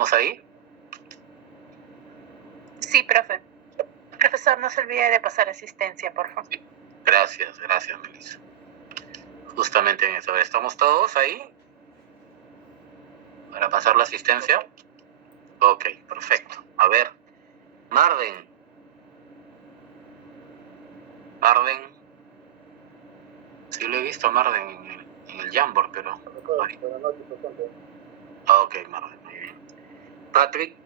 ¿Estamos ahí? Sí, profe. Profesor, no se olvide de pasar asistencia, por favor. Sí. Gracias, Melissa. Justamente en eso. ¿Estamos todos ahí? ¿Para pasar la asistencia? Ok, perfecto. A ver, Marden. Sí lo he visto a Marden en el Jamboard, pero... Buenas noches, profesor. Ok, Marden, muy bien. Patrick.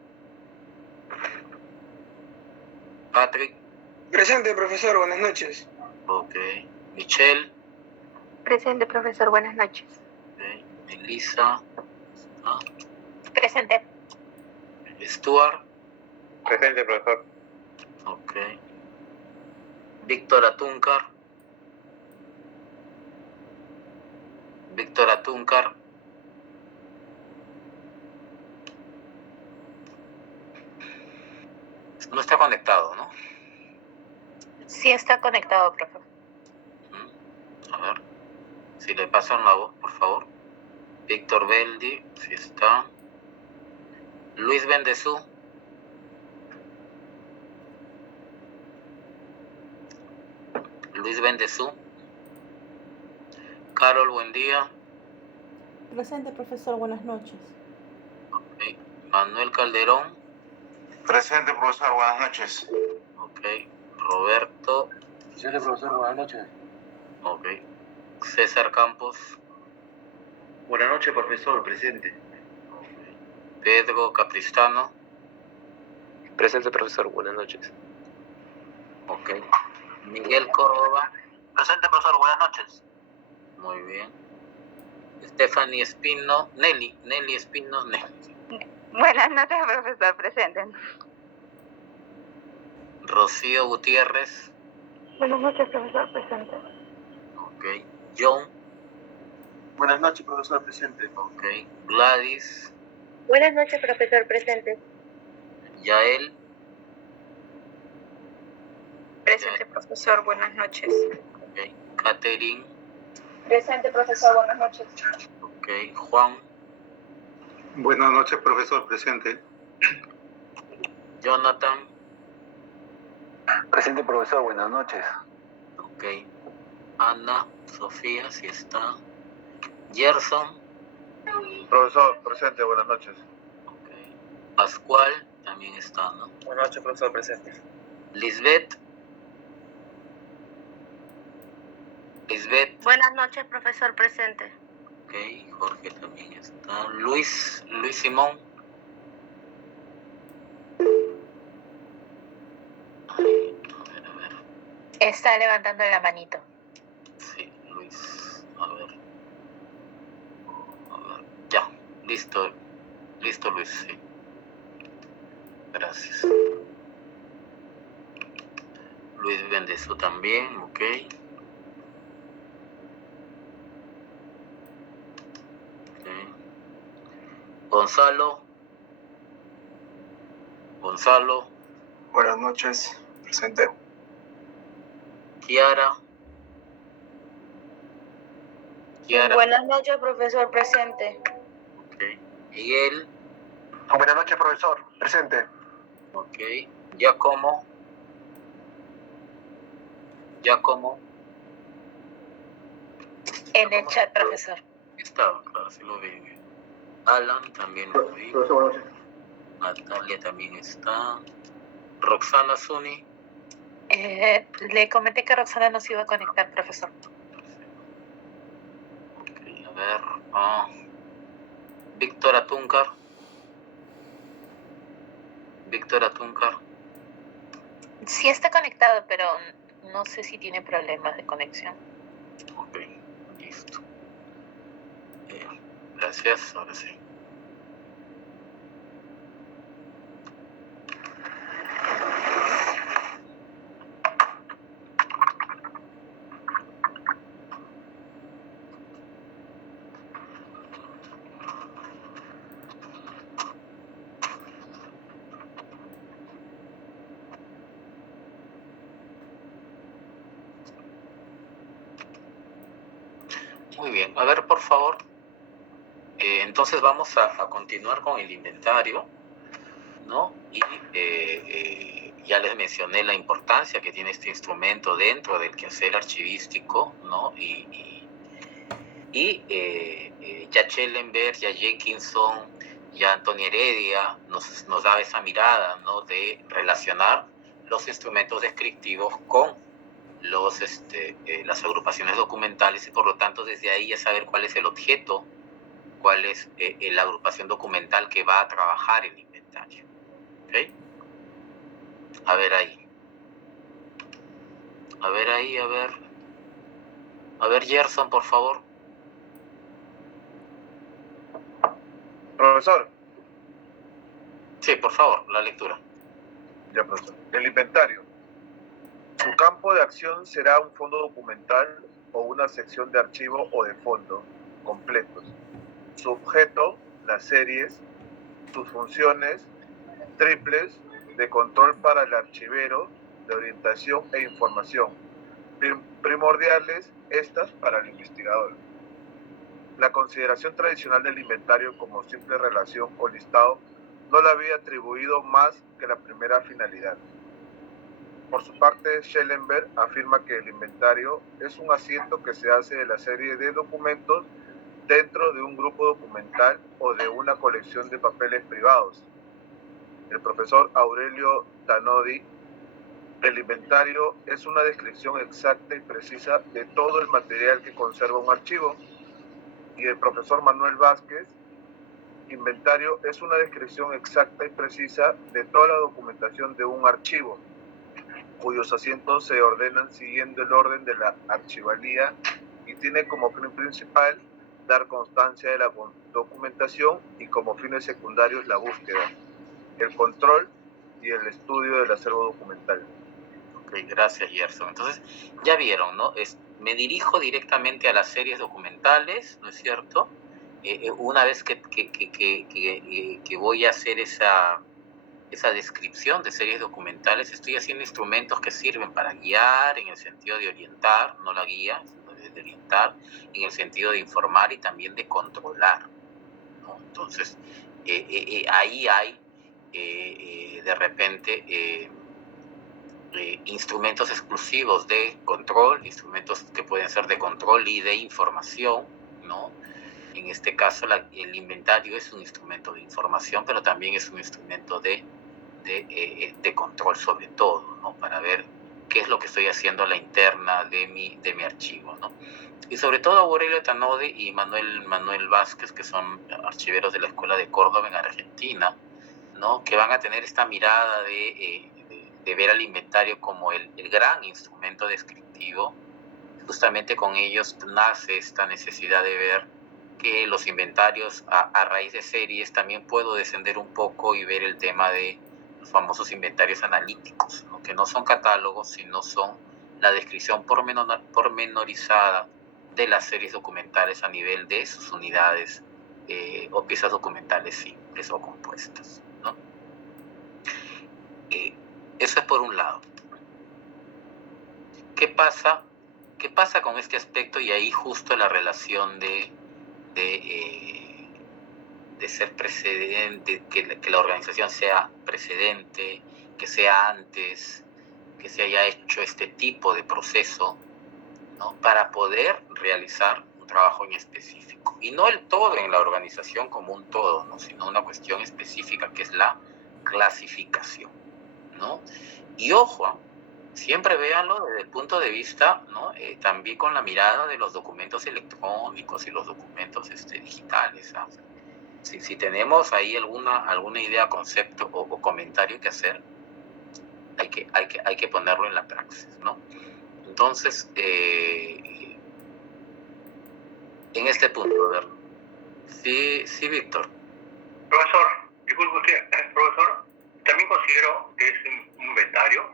Presente, profesor, buenas noches. Ok. Michelle. Presente, profesor, buenas noches. Ok. Melissa. Presente. Stuart. Presente, profesor. Ok. Víctor Atúncar. No está conectado, ¿no? Sí está conectado, profe. A ver, si le pasan la voz, por favor. Víctor Beldi, si está. Luis Bendezú. Carol, buen día. Presente, profesor, buenas noches. Okay. Manuel Calderón. Presente, profesor, buenas noches. Ok. Roberto. Presente, profesor, buenas noches. Ok. César Campos. Buenas noches, profesor, presente. Okay. Pedro Capristano. Presente, profesor, buenas noches. Ok. Miguel Córdoba. Presente, profesor, buenas noches. Muy bien. Stephanie Espino. Nelly Espino. Buenas noches, profesor, presente. Rocío Gutiérrez. Buenas noches, profesor, presente. Ok. John. Buenas noches, profesor, presente. Ok. Gladys. Buenas noches, profesor, presente. Yael. Presente, profesor, buenas noches. Ok. Catherine. Presente, profesor, buenas noches. Ok. Juan. Buenas noches, profesor, presente. Jonathan. Presente, profesor, buenas noches. Ok. Ana. Sofía, si está. Gerson. Profesor, presente, buenas noches. Ok. Pascual, también está, ¿no? Buenas noches, profesor, presente. Lisbeth. Buenas noches, profesor, presente. Ok. Jorge también está. Luis Simón. A ver. Está levantando la manito. Sí, Luis. A ver. Ya. Listo, Luis, sí. Gracias. Luis Bendezú también, ok. Gonzalo. Buenas noches, presente. Kiara. Buenas noches, profesor, presente. Ok. Miguel. Buenas noches, profesor, presente. Ok. Giacomo. En el chat, profesor. Estaba, claro, sí lo vi. Alan también lo vi. Profesor, buenas noches. Natalia también está. Roxana Zuni. Le comenté que Roxana no se iba a conectar, profesor. Ok, a ver. Víctor Atúncar. Sí está conectado, pero no sé si tiene problemas de conexión. Ok, listo. Gracias, ahora sí. Muy bien, a ver, por favor, entonces vamos a continuar con el inventario, ¿no? Y ya les mencioné la importancia que tiene este instrumento dentro del quehacer archivístico, ¿no? Ya Schellenberg, ya Jenkinson, ya Antonio Heredia nos da esa mirada, ¿no? De relacionar los instrumentos descriptivos con las agrupaciones documentales, y por lo tanto desde ahí ya saber cuál es el objeto, cuál es la agrupación documental que va a trabajar el inventario. ¿Okay? A ver ahí. A ver, Gerson, por favor. Profesor. Sí, por favor, la lectura. Ya, profesor. El inventario. Su campo de acción será un fondo documental o una sección de archivo o de fondo completos. Su objeto, las series, sus funciones, triples de control para el archivero, de orientación e información, primordiales estas para el investigador. La consideración tradicional del inventario como simple relación o listado no le había atribuido más que la primera finalidad. Por su parte, Schellenberg afirma que el inventario es un asiento que se hace de la serie de documentos dentro de un grupo documental o de una colección de papeles privados. El profesor Aurelio Tanodi, el inventario es una descripción exacta y precisa de todo el material que conserva un archivo. Y el profesor Manuel Vázquez, inventario es una descripción exacta y precisa de toda la documentación de un archivo, cuyos asientos se ordenan siguiendo el orden de la archivalía y tiene como fin principal dar constancia de la documentación y como fines secundarios la búsqueda, el control y el estudio del acervo documental. Ok, gracias, Gerson. Entonces, ya vieron, ¿no? Me dirijo directamente a las series documentales, ¿no es cierto? Una vez que voy a hacer esa descripción de series documentales, estoy haciendo instrumentos que sirven para guiar en el sentido de orientar, no la guía, sino de orientar, en el sentido de informar y también de controlar, ¿no? Entonces, ahí hay de repente instrumentos exclusivos de control, instrumentos que pueden ser de control y de información, ¿no? En este caso, el inventario es un instrumento de información, pero también es un instrumento de control sobre todo, ¿no? Para ver qué es lo que estoy haciendo a la interna de mi archivo, ¿no? Y sobre todo Aurelio Tanodi y Manuel Vázquez, que son archiveros de la Escuela de Córdoba en Argentina, ¿no? Que van a tener esta mirada de ver al inventario como el gran instrumento descriptivo. Justamente con ellos nace esta necesidad de ver que los inventarios a raíz de series también puedo descender un poco y ver el tema de los famosos inventarios analíticos, ¿no? Que no son catálogos, sino son la descripción pormenorizada de las series documentales a nivel de sus unidades o piezas documentales simples o compuestas, ¿no? Eso es por un lado. ¿Qué pasa con este aspecto? Y ahí justo la relación de ser precedente, que la organización sea precedente, que sea antes, que se haya hecho este tipo de proceso, ¿no? Para poder realizar un trabajo en específico. Y no el todo en la organización como un todo, ¿no? Sino una cuestión específica que es la clasificación, ¿no? Y ojo, siempre véanlo desde el punto de vista, ¿no? También con la mirada de los documentos electrónicos y los documentos digitales, ¿no? Si tenemos ahí alguna idea, concepto o comentario que hacer, hay que ponerlo en la praxis, ¿no? Entonces, en este punto, a ver. Sí, Víctor. Profesor, disculpe usted, profesor, también considero que es un inventario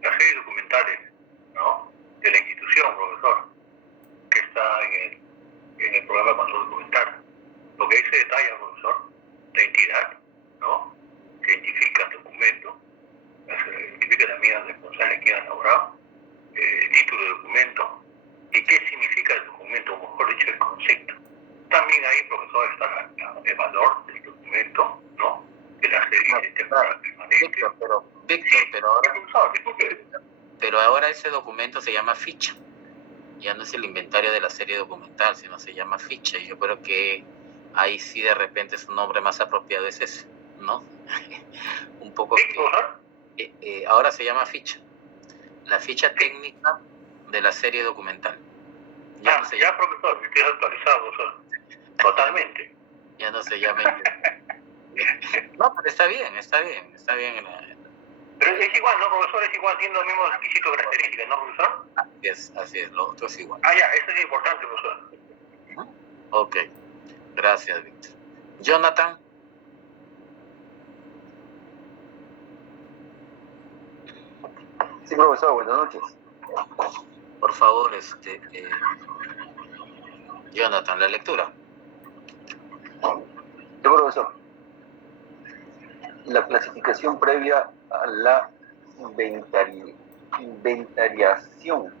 las series documentales, ¿no? De la institución, profesor, que está en el programa de control documental. Porque ahí se detalla, profesor, la entidad, ¿no? Se identifica el documento, se identifica también los responsables que han elaborado, el título del documento y qué significa el documento, o mejor dicho, el concepto. También ahí, profesor, está pero ahora ese documento se llama ficha. Ya no es el inventario de la serie documental, sino se llama ficha. Y yo creo que ahí sí de repente su nombre más apropiado es ese, ¿no? Un poco que, ahora se llama ficha. La ficha técnica de la serie documental. Ya profesor, estoy actualizado, profesor. Totalmente. Ya no se llama. No, pero está bien. Pero es igual, ¿no, profesor? Es igual, tiene los mismos requisitos características, ¿no, profesor? Así es, lo otro es igual. Ya, eso es importante, profesor. Ok, gracias, Víctor. Jonathan. Sí, profesor, buenas noches. Por favor, Jonathan, la lectura. Sí, profesor. La clasificación previa a la inventariación.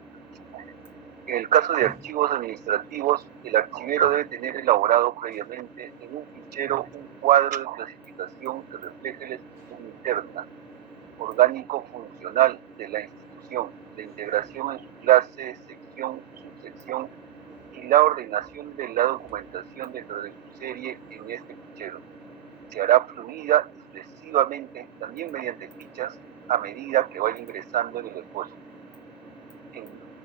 En el caso de archivos administrativos, el archivero debe tener elaborado previamente en un fichero un cuadro de clasificación que refleje la estructura interna, orgánico funcional de la institución, la integración en su clase, sección, subsección y la ordenación de la documentación dentro de su serie en este fichero. Se hará fluida y sucesivamente, también mediante fichas, a medida que vaya ingresando en el depósito.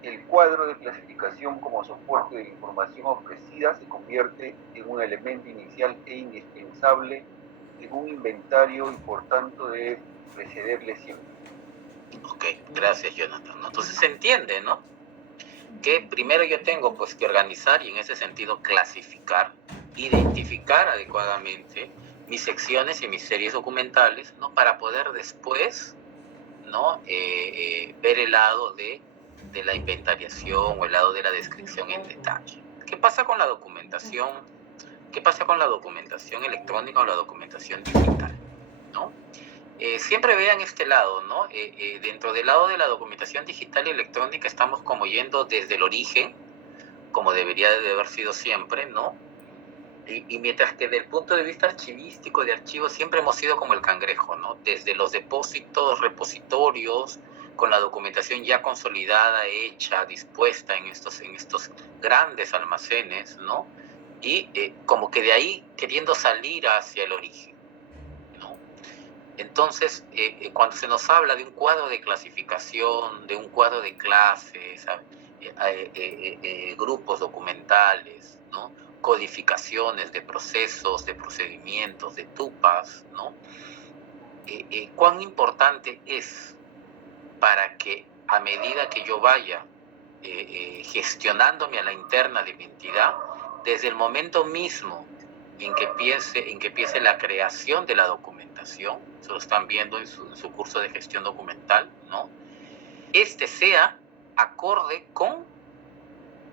El cuadro de clasificación como soporte de la información ofrecida se convierte en un elemento inicial e indispensable en un inventario y por tanto debe precederle siempre. Ok, gracias, Jonathan. Entonces se entiende, ¿no? Que primero yo tengo pues que organizar y en ese sentido clasificar, identificar adecuadamente mis secciones y mis series documentales, ¿no? Para poder después, ¿no? Ver el lado de la inventariación o el lado de la descripción en detalle. ¿Qué pasa con la documentación? ¿Qué pasa con la documentación electrónica o la documentación digital? ¿No? Siempre vean este lado, ¿no? Dentro del lado de la documentación digital y electrónica estamos como yendo desde el origen, como debería de haber sido siempre, ¿no? Y mientras que desde el punto de vista archivístico de archivos siempre hemos sido como el cangrejo, ¿no? Desde los depósitos, repositorios, con la documentación ya consolidada, hecha, dispuesta en estos grandes almacenes, ¿no? Y como que de ahí queriendo salir hacia el origen, ¿no? Entonces, cuando se nos habla de un cuadro de clasificación, de un cuadro de clases, grupos documentales, ¿no? Codificaciones de procesos, de procedimientos, de tupas, ¿no? ¿Cuán importante es para que a medida que yo vaya gestionándome a la interna de mi entidad, desde el momento mismo en que empiece la creación de la documentación, se lo están viendo en su curso de gestión documental, ¿no? Sea acorde con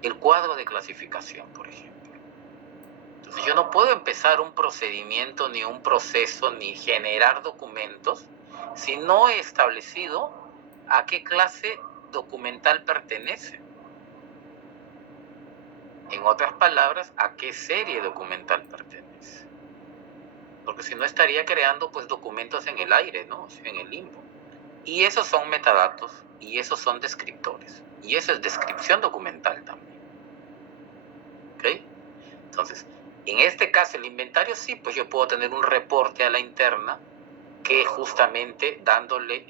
el cuadro de clasificación, por ejemplo. Entonces yo no puedo empezar un procedimiento, ni un proceso, ni generar documentos si no he establecido a qué clase documental pertenece. En otras palabras, a qué serie documental pertenece. Porque si no estaría creando pues documentos en el aire, ¿no? En el limbo. Y esos son metadatos, y esos son descriptores. Y eso es descripción documental también. ¿Ok? Entonces, en este caso, el inventario sí, pues yo puedo tener un reporte a la interna que justamente dándole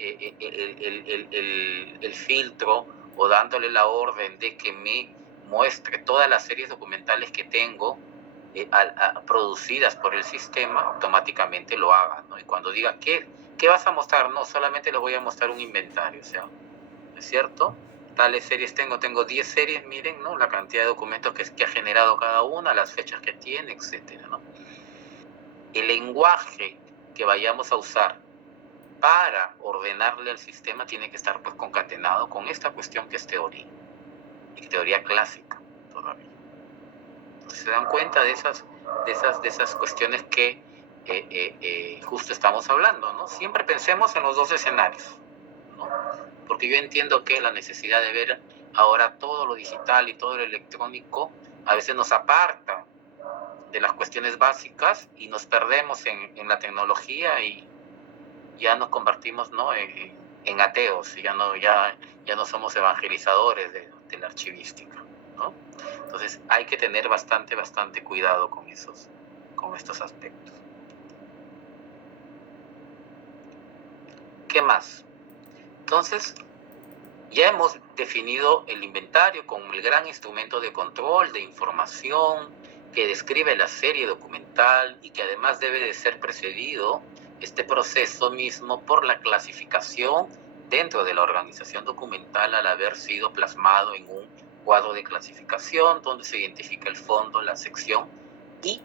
el filtro o dándole la orden de que me muestre todas las series documentales que tengo producidas por el sistema, automáticamente lo haga, ¿no? Y cuando diga, ¿qué vas a mostrar? No, solamente les voy a mostrar un inventario, o sea, ¿no es cierto? Tales series tengo 10 series, miren, ¿no? La cantidad de documentos que ha generado cada una, las fechas que tiene, etcétera, ¿no? El lenguaje que vayamos a usar para ordenarle al sistema tiene que estar pues concatenado con esta cuestión que es teoría, y teoría clásica todavía. Entonces se dan cuenta de esas cuestiones que justo estamos hablando, ¿no? Siempre pensemos en los dos escenarios, ¿no? Porque yo entiendo que la necesidad de ver ahora todo lo digital y todo lo electrónico a veces nos aparta de las cuestiones básicas y nos perdemos en la tecnología y ya nos convertimos, ¿no?, en ateos, ya no somos evangelizadores de la archivística, ¿no? Entonces hay que tener bastante cuidado con estos aspectos. ¿Qué más? Entonces, ya hemos definido el inventario como el gran instrumento de control de información que describe la serie documental y que además debe de ser precedido este proceso mismo por la clasificación dentro de la organización documental al haber sido plasmado en un cuadro de clasificación donde se identifica el fondo, la sección y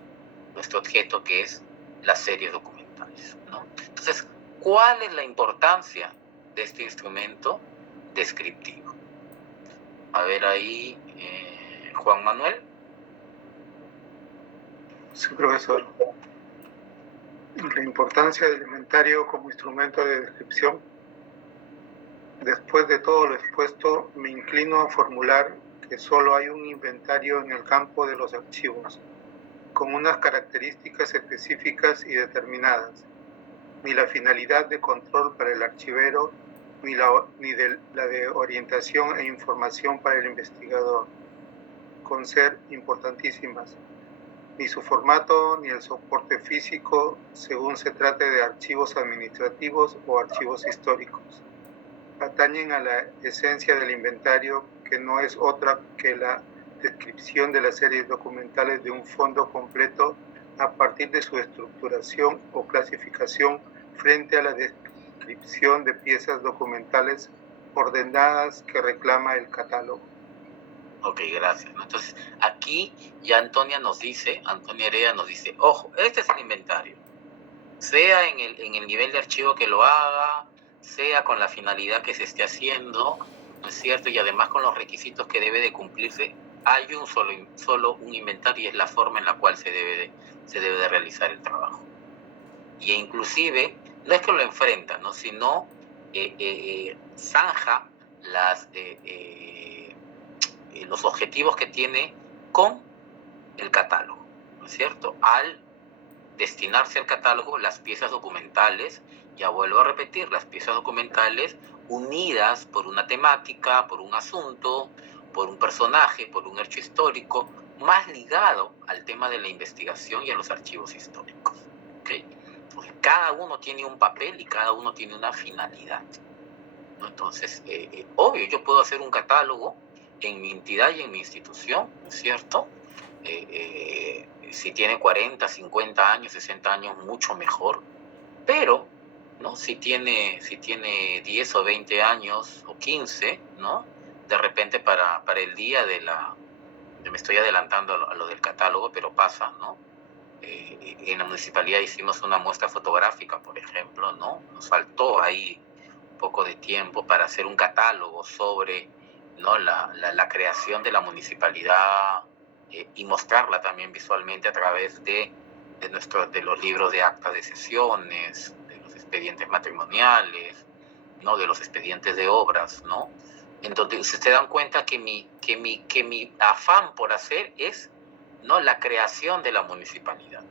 nuestro objeto, que es las series documentales, ¿no? Entonces, ¿cuál es la importancia de este instrumento descriptivo? A ver ahí, Juan Manuel. Sí, profesor. La importancia del inventario como instrumento de descripción. Después de todo lo expuesto, me inclino a formular que solo hay un inventario en el campo de los archivos, con unas características específicas y determinadas. Ni la finalidad de control para el archivero, ni la de orientación e información para el investigador, con ser importantísimas. Ni su formato, ni el soporte físico, según se trate de archivos administrativos o archivos históricos. Atañen a la esencia del inventario, que no es otra que la descripción de las series documentales de un fondo completo a partir de su estructuración o clasificación frente a la descripción de piezas documentales ordenadas que reclama el catálogo. Ok, gracias. Entonces, aquí ya Antonia Heredia nos dice, ojo, este es el inventario. Sea en el nivel de archivo que lo haga, sea con la finalidad que se esté haciendo, ¿no es cierto? Y además con los requisitos que debe de cumplirse, hay solo un inventario y es la forma en la cual se debe de realizar el trabajo. Y inclusive, no es que lo enfrenta, ¿no?, sino zanja los objetivos que tiene con el catálogo, ¿no es cierto? Al destinarse al catálogo las piezas documentales, ya vuelvo a repetir, las piezas documentales unidas por una temática, por un asunto, por un personaje, por un hecho histórico, más ligado al tema de la investigación y a los archivos históricos, ¿okay? Entonces, cada uno tiene un papel y cada uno tiene una finalidad, ¿no? Entonces, obvio, yo puedo hacer un catálogo en mi entidad y en mi institución, ¿no es cierto? Si tiene 40, 50 años, 60 años, mucho mejor. Pero, ¿no?, si tiene 10 o 20 años o 15, ¿no?, de repente para el día me estoy adelantando a lo del catálogo, pero pasa, ¿no? En la municipalidad hicimos una muestra fotográfica, por ejemplo, ¿no? Nos faltó ahí un poco de tiempo para hacer un catálogo sobre, ¿no?, la creación de la municipalidad y mostrarla también visualmente a través de los libros de actas de sesiones, de los expedientes matrimoniales, ¿no?, de los expedientes de obras, ¿no? Entonces se dan cuenta que mi afán por hacer es, ¿no?, la creación de la municipalidad.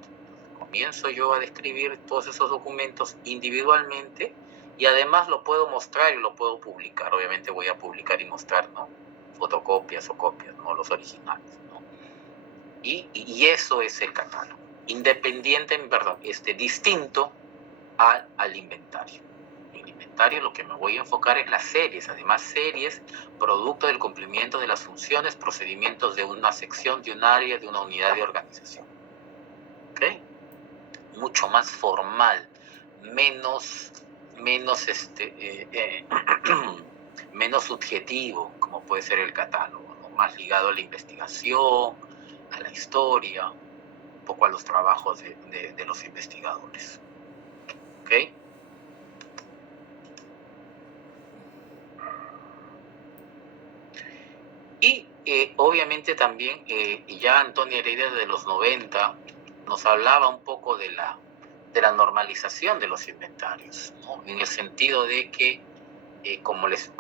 Comienzo yo a describir todos esos documentos individualmente y además lo puedo mostrar y lo puedo publicar. Obviamente voy a publicar y mostrar, ¿no?, fotocopias o copias, ¿no?, los originales, ¿no? Y eso es el catálogo, distinto al inventario. En el inventario lo que me voy a enfocar es las series, además series producto del cumplimiento de las funciones, procedimientos de una sección, de un área, de una unidad de organización. ¿Ok? Mucho más formal, menos subjetivo, como puede ser el catálogo, ¿no?, más ligado a la investigación, a la historia, un poco a los trabajos de los investigadores. ¿Ok? Y obviamente también ya Antonia Heredia de los 90 nos hablaba un poco de la normalización de los inventarios, ¿no?, en el sentido de que, como les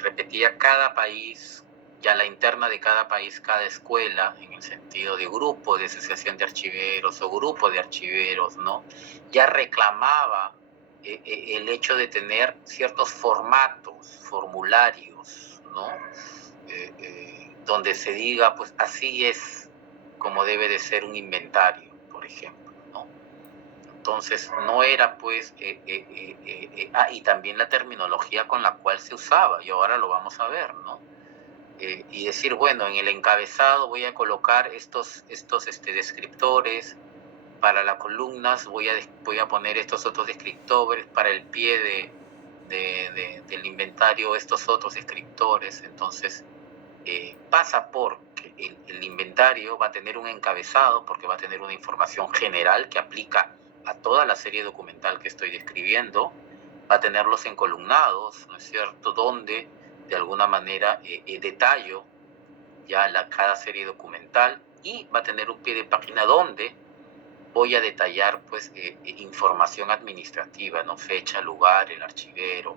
repetía, cada país, ya la interna de cada país, cada escuela, en el sentido de grupo de asociación de archiveros o grupo de archiveros, ¿no?, ya reclamaba el hecho de tener ciertos formatos, formularios, ¿no? Donde se diga, pues así es como debe de ser un inventario, por ejemplo, ¿no? Entonces, no era pues, y también la terminología con la cual se usaba, y ahora lo vamos a ver, ¿no? Y decir, bueno, en el encabezado voy a colocar estos descriptores, para las columnas voy a poner estos otros descriptores, para el pie del inventario estos otros descriptores. Entonces, pasa por que el inventario va a tener un encabezado, porque va a tener una información general que aplica a toda la serie documental que estoy describiendo, va a tenerlos encolumnados, ¿no es cierto?, donde de alguna manera detallo ya cada serie documental, y va a tener un pie de página donde voy a detallar pues información administrativa, ¿no? Fecha, lugar, el archivero,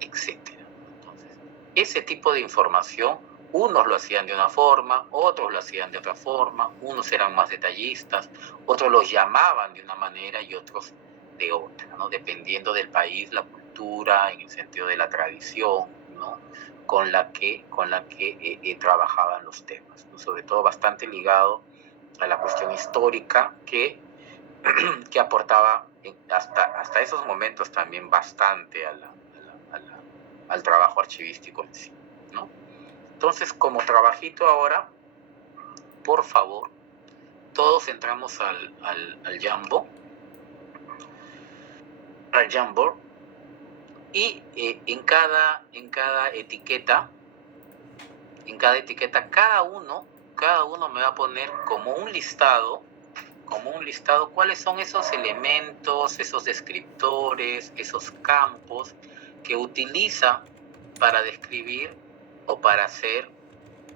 etcétera. Entonces, ese tipo de información, unos lo hacían de una forma, otros lo hacían de otra forma, unos eran más detallistas, otros los llamaban de una manera y otros de otra, ¿no? Dependiendo del país, la cultura, en el sentido de la tradición, ¿no? Con la que trabajaban los temas, ¿no? Sobre todo bastante ligado a la cuestión histórica que aportaba hasta esos momentos también bastante al trabajo archivístico en sí, ¿no? Entonces, como trabajito ahora, por favor, todos entramos al Jamboard, y en cada etiqueta, cada uno me va a poner como un listado cuáles son esos elementos, esos descriptores, esos campos que utiliza para describir o para hacer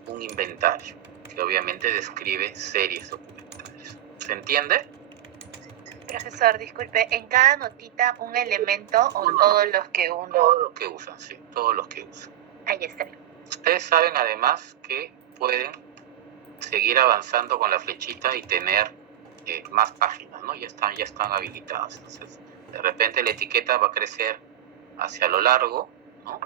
un inventario, que obviamente describe series documentales. ¿Se entiende? Profesor, disculpe, ¿en cada notita un elemento o todos los que uno? Todos los que usan, sí, todos los que usan. Ahí está. Ustedes saben además que pueden seguir avanzando con la flechita y tener más páginas, ¿no? Ya están habilitadas. Entonces, de repente la etiqueta va a crecer hacia lo largo, ¿no?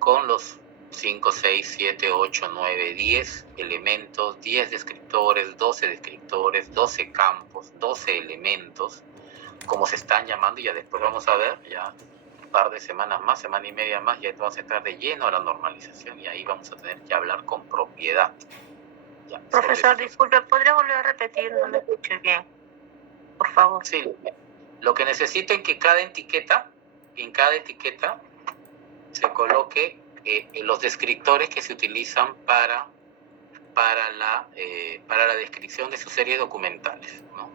Con los 5, 6, 7, 8, 9, 10 elementos, 10 descriptores, 12 descriptores, 12 campos, 12 elementos, como se están llamando, y ya después vamos a ver, ya un par de semanas más, semana y media más, ya vamos a entrar de lleno a la normalización, y ahí vamos a tener que hablar con propiedad. Ya, profesor, disculpe, ¿podría volver a repetir? No lo escuché bien, por favor. Sí, lo que necesito es que en cada etiqueta se coloque los descriptores que se utilizan para la descripción de sus series documentales, ¿no?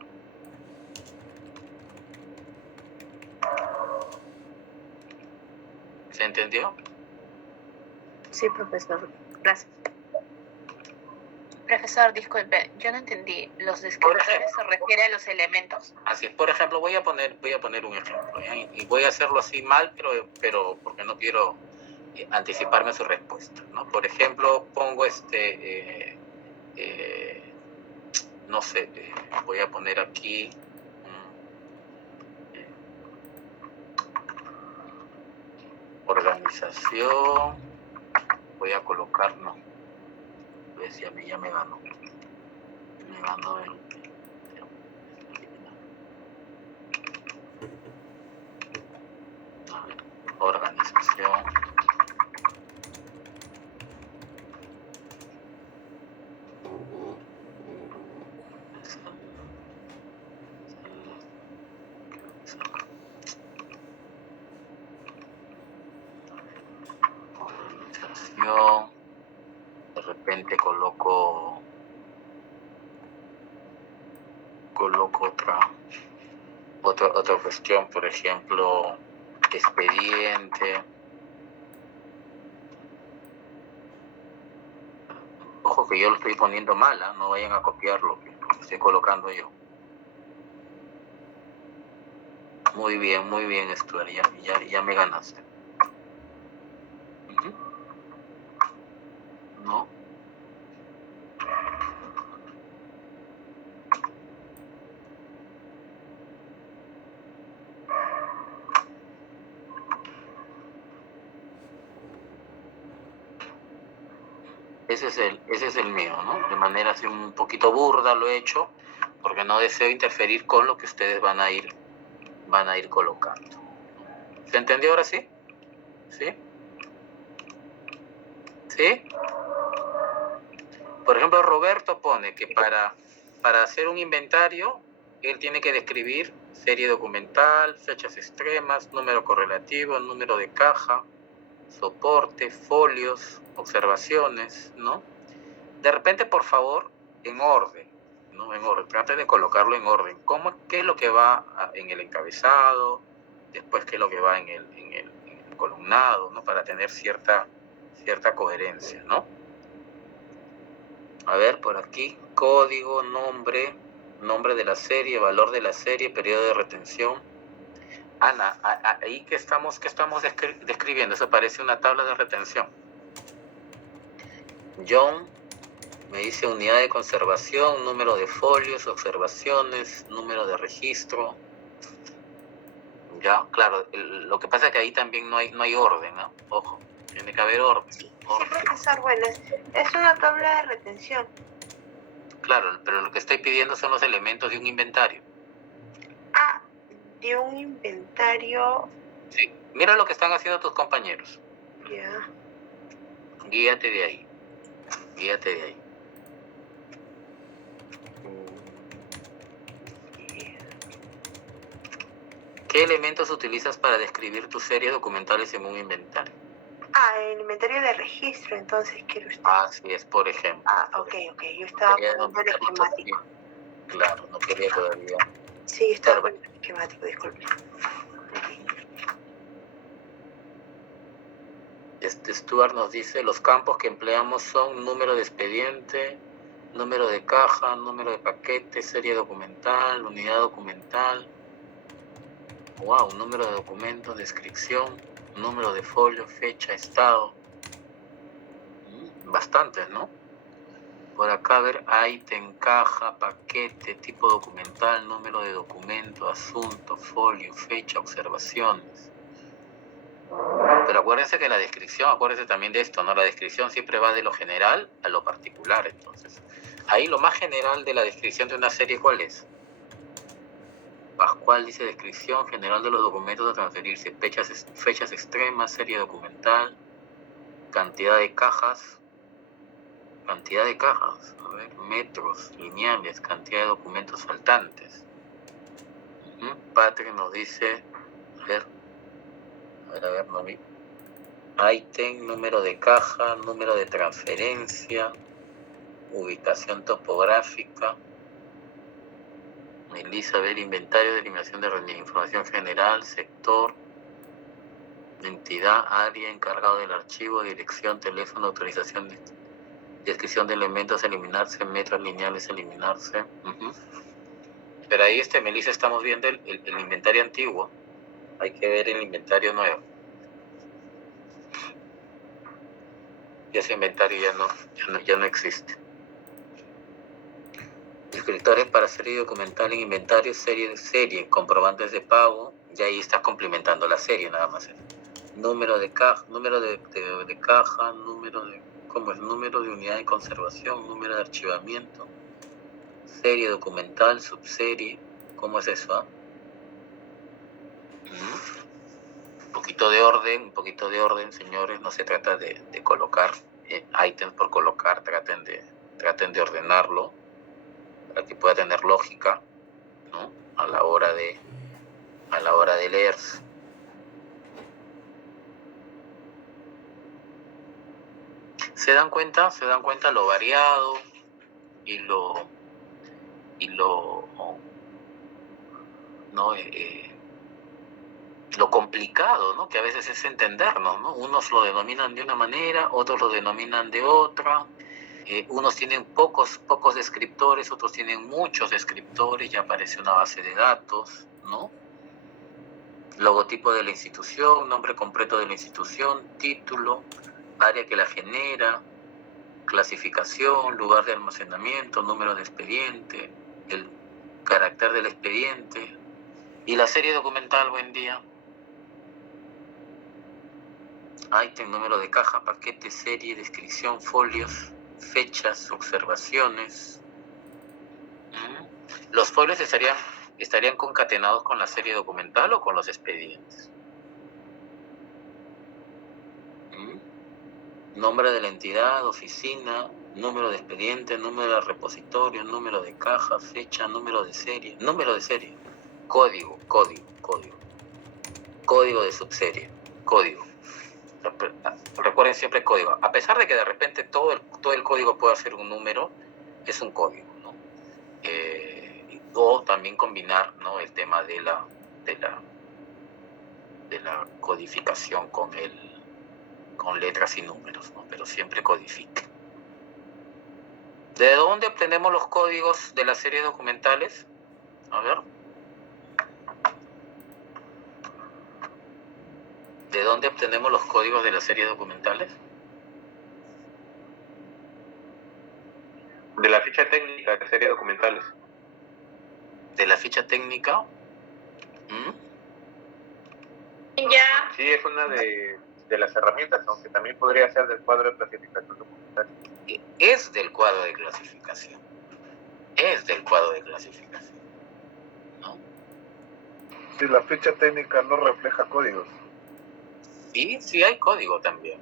¿Se entendió? Sí, profesor. Gracias. Profesor, disculpe, yo no entendí. ¿Los descriptores se refiere a los elementos? Así es. Por ejemplo, voy a poner un ejemplo, ¿ya? Y voy a hacerlo así mal, pero porque no quiero anticiparme a su respuesta, ¿no? Por ejemplo, pongo no sé, voy a poner aquí organización, voy a colocar, no, pues ya me ganó el organización, de repente coloco otra cuestión, por ejemplo, expediente. Ojo que yo lo estoy poniendo mal, ¿eh? No vayan a copiar lo que estoy colocando yo. Muy bien, Stuart, ya me ganaste. ¿No? Ese es el mío, ¿no? De manera así un poquito burda lo he hecho, porque no deseo interferir con lo que ustedes van a ir colocando. ¿Se entendió ahora sí? ¿Sí? ¿Sí? Por ejemplo, Roberto pone que para hacer un inventario, él tiene que describir serie documental, fechas extremas, número correlativo, número de caja, soporte, folios, observaciones, ¿no? De repente, por favor, en orden, ¿no? En orden, trate de colocarlo en orden. ¿Qué es lo que va en el encabezado? Después, ¿qué es lo que va en el columnado, ¿no? Para tener cierta coherencia, ¿no? A ver, por aquí, código, nombre de la serie, valor de la serie, periodo de retención. Ana, ahí que estamos describiendo, eso parece una tabla de retención. John me dice unidad de conservación, número de folios, observaciones, número de registro. Ya, claro, lo que pasa es que ahí también no hay orden, ¿no? Ojo, tiene que haber orden. Sí, profesor, bueno, es una tabla de retención. Claro, pero lo que estoy pidiendo son los elementos de un inventario. Ah, de un inventario. Sí, mira lo que están haciendo tus compañeros. Ya. Guíate de ahí. ¿Qué elementos utilizas para describir tus series documentales en un inventario? Ah, el inventario de registro, entonces quiero usted. Así es, por ejemplo. Ah, ok, yo estaba poniendo el esquemático. Claro, no quería todavía. Sí, estaba poniendo el esquemático, disculpe. Stuart nos dice, los campos que empleamos son número de expediente, número de caja, número de paquete, serie documental, unidad documental. Wow, número de documento, descripción, número de folio, fecha, estado. Bastantes, ¿no? Por acá, a ver, ítem, caja, paquete, tipo documental, número de documento, asunto, folio, fecha, observaciones. Pero acuérdense que la descripción, acuérdense también de esto, ¿no? La descripción siempre va de lo general a lo particular, entonces. Ahí lo más general de la descripción de una serie, ¿cuál es? Pascual dice descripción general de los documentos a transferirse, fechas extremas, serie documental, cantidad de cajas, a ver, metros, lineales, cantidad de documentos faltantes. Patrick nos dice, a ver, no vi. Ítem, número de caja, número de transferencia, ubicación topográfica. Elizabeth, inventario de eliminación de información general, sector, entidad, área, encargado del archivo, dirección, teléfono, autorización, descripción de elementos, eliminarse, metros lineales, eliminarse. Pero ahí, Melissa, estamos viendo el inventario antiguo. Hay que ver el inventario nuevo. Y ese inventario ya no existe. Descriptores para serie documental en inventario, serie, comprobantes de pago, y ahí estás complementando la serie nada más. Número de caja, número de caja, número de unidad de conservación, número de archivamiento, serie documental, subserie, ¿cómo es eso? Un poquito de orden, señores, no se trata de colocar ítems por colocar, traten de ordenarlo para que pueda tener lógica, ¿no? a la hora de leer. ¿Se dan cuenta lo variado y lo complicado, ¿no? Que a veces es entendernos, ¿no? Unos lo denominan de una manera, otros lo denominan de otra. Unos tienen pocos descriptores, otros tienen muchos descriptores, ya aparece una base de datos, ¿no? Logotipo de la institución, nombre completo de la institución, título, área que la genera, clasificación, lugar de almacenamiento, número de expediente, el carácter del expediente y la serie documental, buen día. Ítem, número de caja, paquete, serie, descripción, folios, fechas, observaciones. Los folios estarían concatenados con la serie documental o con los expedientes. Nombre de la entidad, oficina, número de expediente, número de repositorio, número de caja, fecha, número de serie, código de subserie, código. Recuerden siempre código. A pesar de que de repente todo el código pueda ser un número, es un código, ¿no? O también combinar, ¿no?, el tema de la codificación con letras y números, ¿no? Pero siempre codifique. ¿De dónde obtenemos los códigos de las series documentales? A ver. ¿De dónde obtenemos los códigos de las series documentales? De la ficha técnica de series documentales. ¿De la ficha técnica? Ya. Sí, es una de las herramientas, aunque también podría ser del cuadro de clasificación documental. Es del cuadro de clasificación. ¿No? Si la ficha técnica no refleja códigos. Sí hay código también.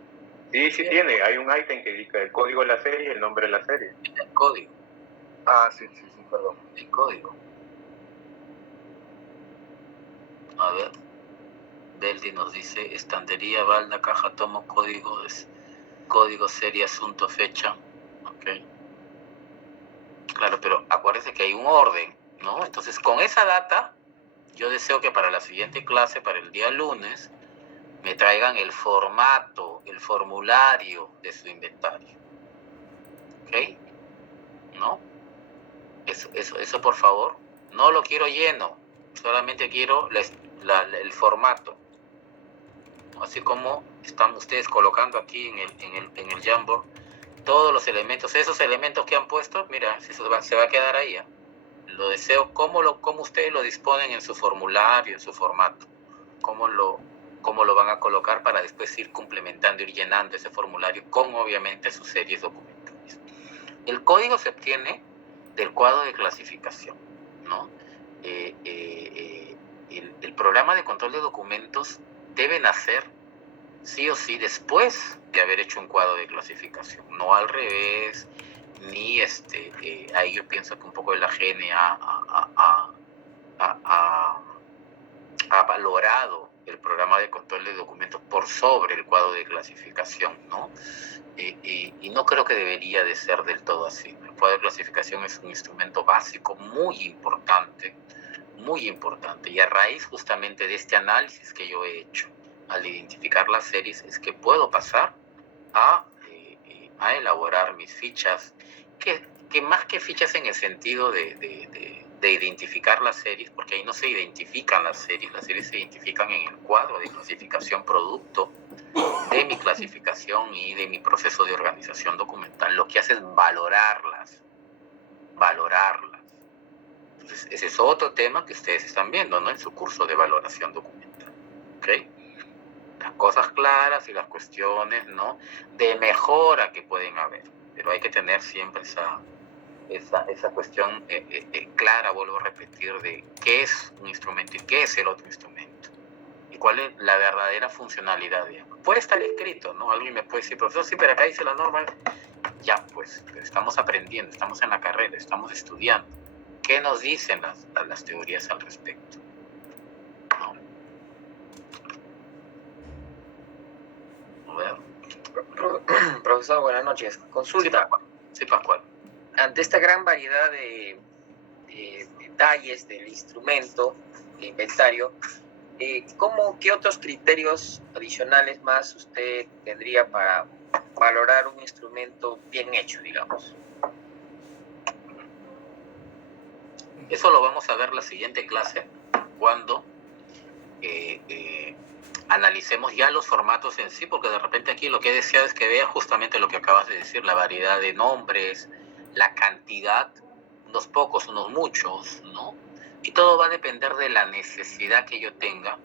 Sí tiene. Hay un ítem que indica el código de la serie y el nombre de la serie. El código. Sí, perdón. El código. A ver. Beldi nos dice estantería, balda, caja, tomo, código, serie, asunto, fecha. Ok. Claro, pero acuérdense que hay un orden, ¿no? Entonces, con esa data, yo deseo que para la siguiente clase, para el día lunes, me traigan el formato, el formulario de su inventario. ¿Ok? ¿No? Eso por favor. No lo quiero lleno, solamente quiero el formato. Así como están ustedes colocando aquí en el Jamboard todos los elementos, esos elementos que han puesto, mira, se va a quedar ahí. Lo deseo, cómo ustedes lo disponen en su formulario, en su formato, cómo lo van a colocar para después ir complementando, ir llenando ese formulario con obviamente sus series documentales. El código se obtiene del cuadro de clasificación, ¿no? El programa de control de documentos debe nacer sí o sí después de haber hecho un cuadro de clasificación, no al revés, ni ahí yo pienso que un poco de la GN ha valorado el programa de control de documentos por sobre el cuadro de clasificación, ¿no? Y no creo que debería de ser del todo así. El cuadro de clasificación es un instrumento básico muy importante, y a raíz justamente de este análisis que yo he hecho, al identificar las series, es que puedo pasar a elaborar mis fichas, que más que fichas en el sentido de identificar las series, porque ahí no se identifican las series se identifican en el cuadro de clasificación producto de mi clasificación y de mi proceso de organización documental. Lo que hace es valorarlas. Entonces, ese es otro tema que ustedes están viendo, ¿no?, en su curso de valoración documental. ¿Ok? Las cosas claras y las cuestiones, ¿no?, de mejora que pueden haber, pero hay que tener siempre esa cuestión clara, vuelvo a repetir, de qué es un instrumento y qué es el otro instrumento y cuál es la verdadera funcionalidad, digamos. Puede estar escrito, ¿no? Alguien me puede decir, profesor, sí, pero acá dice la norma. Ya, pues, estamos aprendiendo, estamos en la carrera, estamos estudiando. ¿Qué nos dicen las teorías al respecto? ¿No? A ver. Profesor, buenas noches. Consulta. Sí, Pascual. Ante esta gran variedad de detalles del instrumento, de inventario, ¿qué otros criterios adicionales más usted tendría para valorar un instrumento bien hecho, digamos? Eso lo vamos a ver la siguiente clase, cuando analicemos ya los formatos en sí, porque de repente aquí lo que he deseado es que vea justamente lo que acabas de decir, la variedad de nombres, la cantidad, unos pocos, unos muchos, ¿no? Y todo va a depender de la necesidad que yo tenga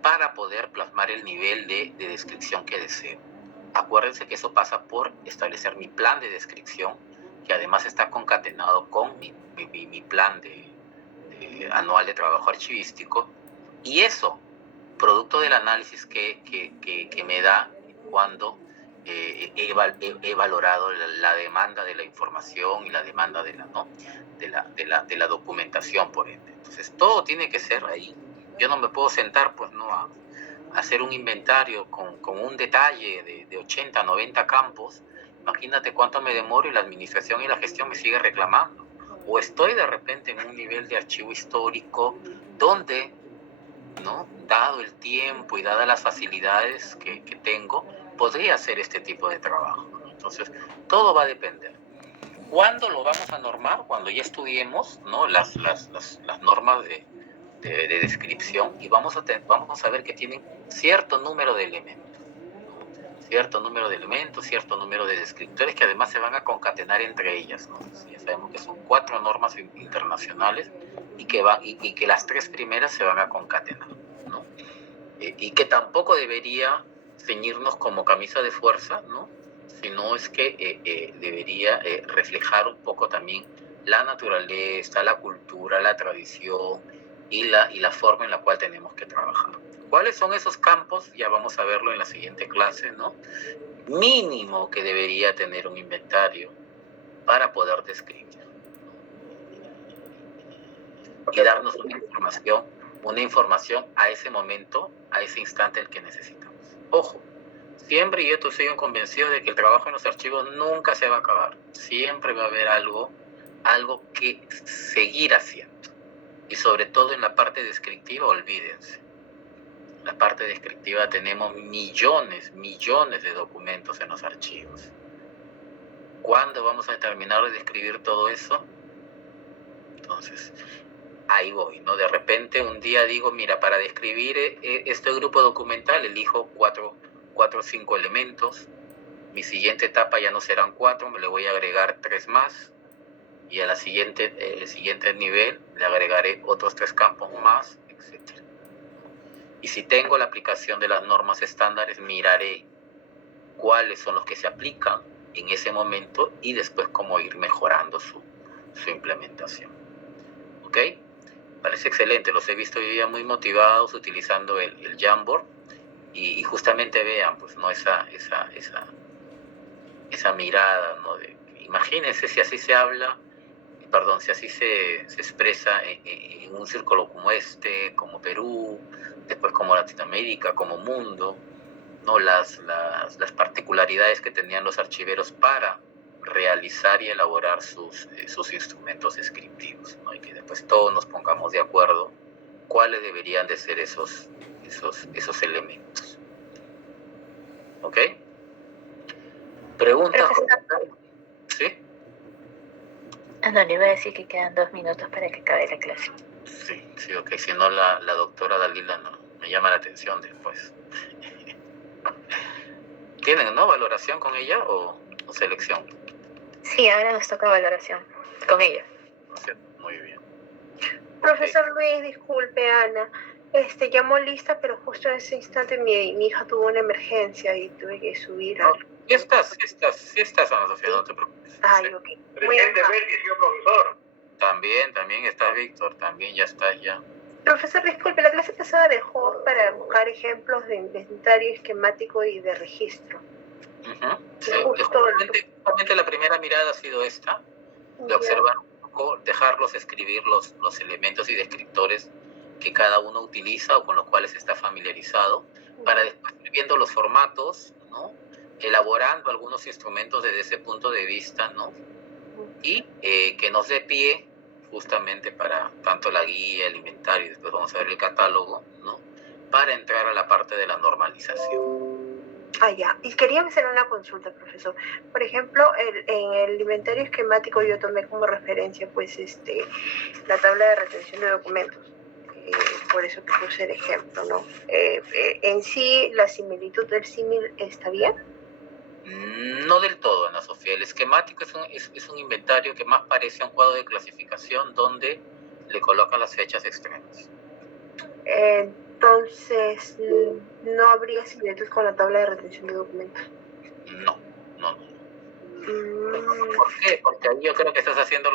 para poder plasmar el nivel de descripción que deseo. Acuérdense que eso pasa por establecer mi plan de descripción, que además está concatenado con mi plan anual de trabajo archivístico, y eso, producto del análisis que me da cuando he valorado la demanda de la información y la demanda de la documentación, por ende. Entonces, todo tiene que ser ahí. Yo no me puedo sentar, pues, ¿no?, a hacer un inventario con un detalle de 80, 90 campos. Imagínate cuánto me demoro y la administración y la gestión me sigue reclamando. O estoy de repente en un nivel de archivo histórico donde, ¿no?, dado el tiempo y dadas las facilidades que tengo, podría hacer este tipo de trabajo, ¿no? Entonces, todo va a depender. ¿Cuándo lo vamos a normar? Cuando ya estudiemos, ¿no?, las normas de descripción, y vamos a ver que tienen cierto número de elementos, ¿no? Cierto número de elementos, cierto número de descriptores que además se van a concatenar entre ellas, ¿no? Ya sabemos que son 4 normas internacionales y que las 3 primeras se van a concatenar, ¿no? Y que tampoco debería ceñirnos como camisa de fuerza, ¿no?, sino es que debería reflejar un poco también la naturaleza, la cultura, la tradición y la forma en la cual tenemos que trabajar. ¿Cuáles son esos campos? Ya vamos a verlo en la siguiente clase, ¿no? Mínimo que debería tener un inventario para poder describir y darnos una información a ese momento, a ese instante el que necesitamos. Ojo, siempre yo estoy convencido de que el trabajo en los archivos nunca se va a acabar. Siempre va a haber algo que seguir haciendo. Y sobre todo en la parte descriptiva, olvídense. La parte descriptiva tenemos millones de documentos en los archivos. ¿Cuándo vamos a terminar de describir todo eso? Entonces, ahí voy, ¿no? De repente un día digo, mira, para describir este grupo documental elijo 4 o 5 elementos. Mi siguiente etapa ya no serán 4, me le voy a agregar 3 más. Y a el siguiente nivel le agregaré otros 3 campos más, etc. Y si tengo la aplicación de las normas estándares, miraré cuáles son los que se aplican en ese momento y después cómo ir mejorando su implementación. ¿Ok? Parece excelente, los he visto yo ya muy motivados utilizando el Jamboard y justamente vean, pues, ¿no?, esa mirada, ¿no? Imagínense si así se habla, si así se expresa en un círculo como este, como Perú, después como Latinoamérica, como mundo, ¿no?, las particularidades que tenían los archiveros para realizar y elaborar sus instrumentos descriptivos, ¿no?, y que después todos nos pongamos de acuerdo cuáles deberían de ser esos elementos. ¿Ok? ¿Preguntas? ¿Sí? No, le iba a decir que quedan 2 minutos para que acabe la clase. Sí, ok. Si no, la doctora Dalila no me llama la atención después. ¿Tienen, no, valoración con ella o selección? Sí, ahora nos toca valoración con ella. Muy bien. Profesor Luis, disculpe, Ana. Llamó lista, pero justo en ese instante mi hija tuvo una emergencia y tuve que subir al... Sí estás, Ana Sofía, no te preocupes. Ay, ok. Presente, Betty, señor profesor. También está Víctor, también ya está ya. Profesor, disculpe, la clase pasada dejó para buscar ejemplos de inventario esquemático y de registro. Sí, justamente la primera mirada ha sido esta, de observar un poco, dejarlos escribir los elementos y descriptores que cada uno utiliza o con los cuales está familiarizado, para después ir viendo los formatos, ¿no?, elaborando algunos instrumentos desde ese punto de vista, ¿no?, y que nos dé pie justamente para tanto la guía, el inventario, y después vamos a ver el catálogo, ¿no?, para entrar a la parte de la normalización. Ya. Y quería hacer una consulta, profesor. Por ejemplo, en el inventario esquemático yo tomé como referencia, pues, la tabla de retención de documentos. Por eso que puse el ejemplo, ¿no? En sí, la similitud del símil está bien. No del todo, Ana Sofía. El esquemático es un inventario que más parece a un cuadro de clasificación donde le colocan las fechas extremas. Entonces, no habría similitud con la tabla de retención de documentos. No. ¿Por qué? Porque ahí yo creo que estás haciendo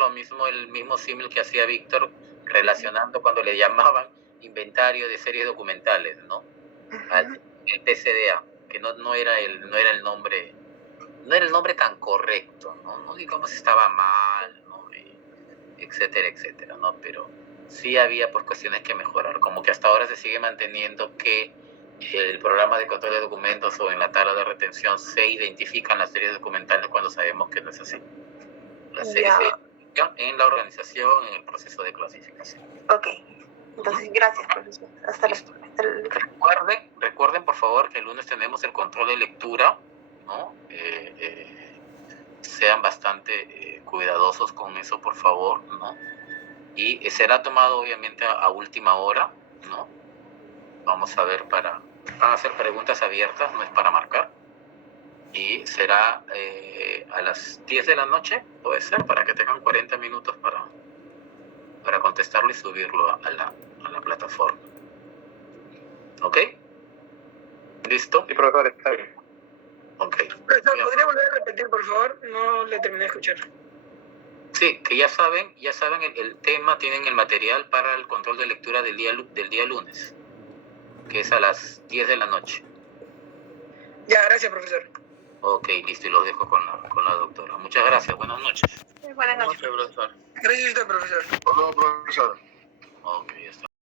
el mismo símil que hacía Víctor, relacionando cuando le llamaban inventario de series documentales, ¿no? El TCDA, que no era el nombre, no era el nombre tan correcto, no digamos estaba mal, ¿no? Etcétera, etcétera, ¿no? Pero sí había pues cuestiones que mejorar, como que hasta ahora se sigue manteniendo que el programa de control de documentos o en la tabla de retención se identifican las series documentales cuando sabemos que no es así. Las series se identifican en la organización, en el proceso de clasificación. Ok, entonces gracias, profesor. Hasta el... Recuerden, por favor, que el lunes tenemos el control de lectura, ¿no? Sean bastante cuidadosos con eso, por favor, ¿no? Y será tomado, obviamente, a última hora, ¿no? Vamos a ver, van a hacer preguntas abiertas, no es para marcar. Y será a las 10 de la noche, puede ser, para que tengan 40 minutos para contestarlo y subirlo a la plataforma. ¿Ok? ¿Listo? Sí, profesor, está bien. Ok. Profesor, ¿podría volver a repetir, por favor? No le terminé de escuchar. Sí, que ya saben el tema, tienen el material para el control de lectura del día lunes, que es a las 10 de la noche. Ya, gracias, profesor. Ok, listo, y los dejo con la doctora. Muchas gracias, buenas noches. Buenas noches, profesor. Gracias a usted, profesor. Hasta luego, profesor. Ok, ya está.